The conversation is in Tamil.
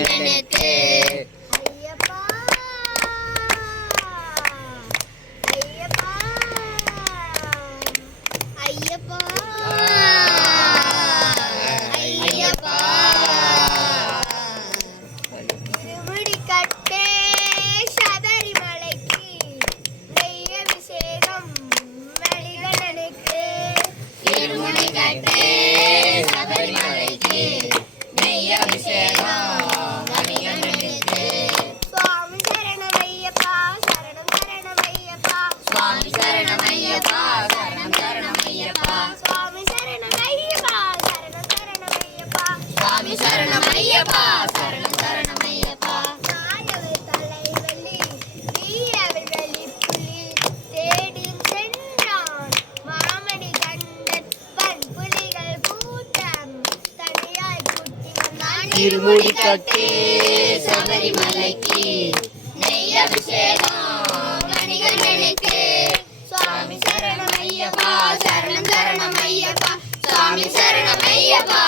மணிகண்டனுக்கு சரணமையப்பா சரணம் சரணமையப்பா நாயவர் தலைவலி வீரவர் வெளிப்புலி தேடி சென்றான் மாமணி கண்டன் பன் புலிகள் கூட்டம் தனியாய் கூட்டி வந்தான் இருமுடி கட்டி சபரிமலைக்கு நெய் அபிஷேகம் மணிகண்டனுக்கு சுவாமி சரணமையப்பா சரணம் சரணமையப்பா சுவாமி சரணமையப்பா